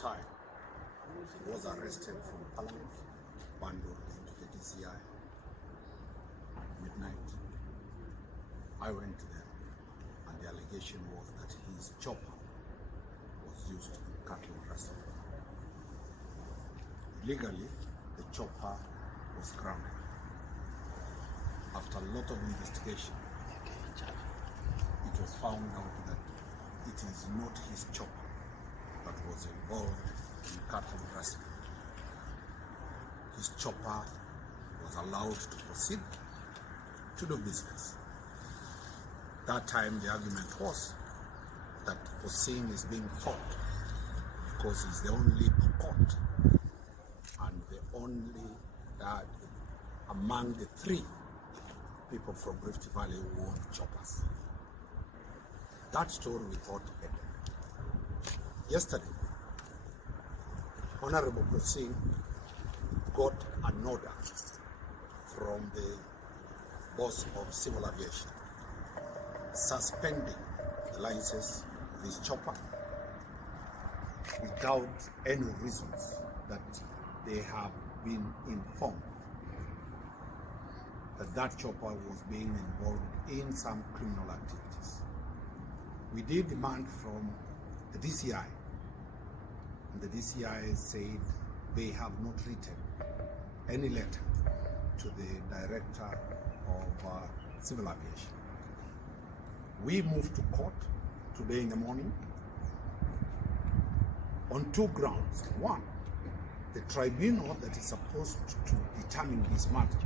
time, he was arrested from Parliament, bundled into the DCI, midnight. I went to them, and the allegation was that his chopper was used in cattle rustling. Illegally, the chopper was grounded. After a lot of investigation, it was found out that it is not his chopper that was involved in cattle rustling. His chopper was allowed to proceed to do business. That time the argument was that Pkosing is being fought because he's the only Pokot and the only among the three people from Rift Valley who own choppers. That story we thought ended. Yesterday, Honorable Pkosing got an order from the boss of Civil Aviation suspending the license of his chopper without any reasons that they have been informed that that chopper was being involved in some criminal activities. We did demand from the DCI, and the DCI said they have not written any letter to the Director of Civil Aviation. We moved to court today in the morning on two grounds. One, the tribunal that is supposed to determine this matter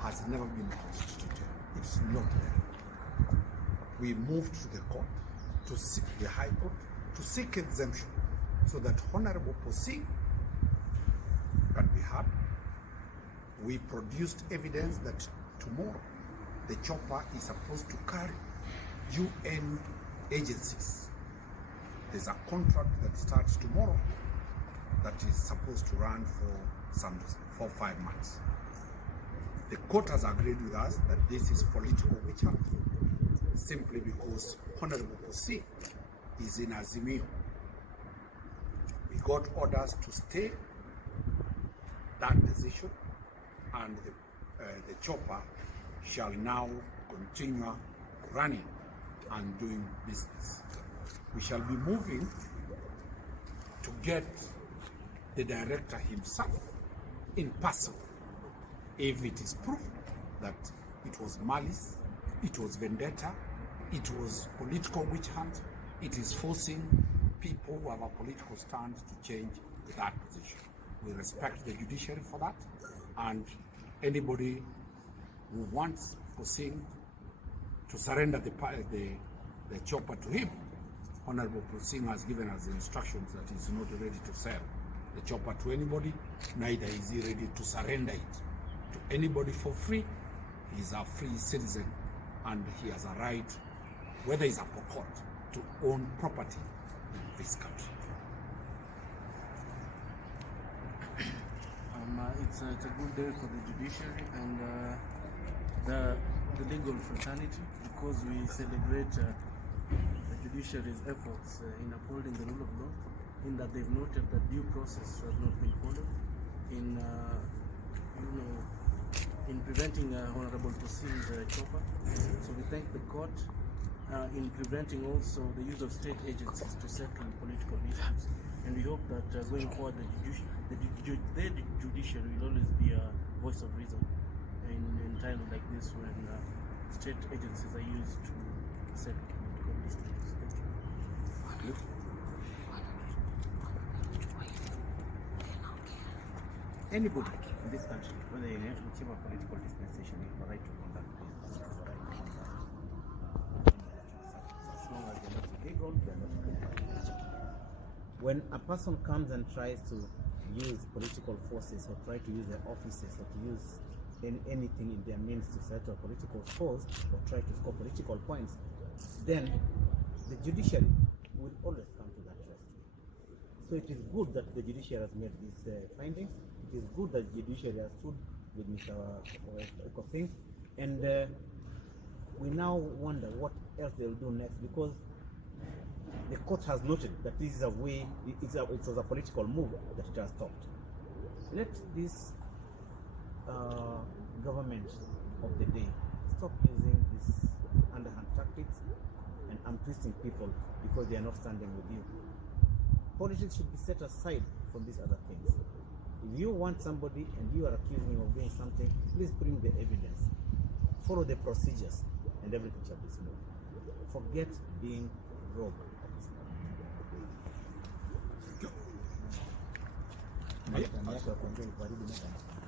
has never been constituted. It's not there. We moved to the court to seek the High Court to seek exemption so that Honorable Pkosing can be heard. We produced evidence that tomorrow the chopper is supposed to carry UN agencies. There's a contract that starts tomorrow that is supposed to run for some 4 or 5 months. The court has agreed with us that this is political witch hunt, simply because Honorable Pkosing is in Azimio. We got orders to stay that decision, and the chopper shall now continue running and doing business. We shall be moving to get the director himself in person if it is proved that it was malice, it was vendetta, it was political witch hunt, it is forcing people who have a political stand to change that position. We respect the judiciary for that, and anybody who wants Pkosing to surrender the chopper to him, Honorable Pkosing has given us instructions that he's not ready to sell the chopper to anybody, neither is he ready to surrender it to anybody for free. He's a free citizen and he has a right, whether he's a Pokot, to own property in this country. It's a good day for the judiciary and the legal fraternity, because we celebrate the judiciary's efforts in upholding the rule of law, in that they've noted that due process has not been followed in preventing Honorable Pkosing's chopper. So we thank the court in preventing also the use of state agencies to settle political issues, and we hope that going forward the judiciary will always be a voice of reason in times like this when state agencies are used to settle political disputes. Thank you. Anybody in this country, whether you're in whichever political dispensation, you have a right to conduct business. As long as they're not illegal, they're not illegal. When a person comes and tries to use political forces or try to use their offices or to use anything in their means to settle political scores or try to score political points, then the judiciary will always come to that rescue. So it is good that the judiciary has made these findings. It is good that the judiciary has stood with Mr. Pkosing, and we now wonder what else they will do next, because the court has noted that this is a way, it was a political move that it has stopped. Let this government of the day stop using these underhand tactics and untwisting people because they are not standing with you. Politics should be set aside from these other things. If you want somebody and you are accusing him of doing something, please bring the evidence. Follow the procedures and everything shall be smooth. Forget being rogue at this point. Thank you.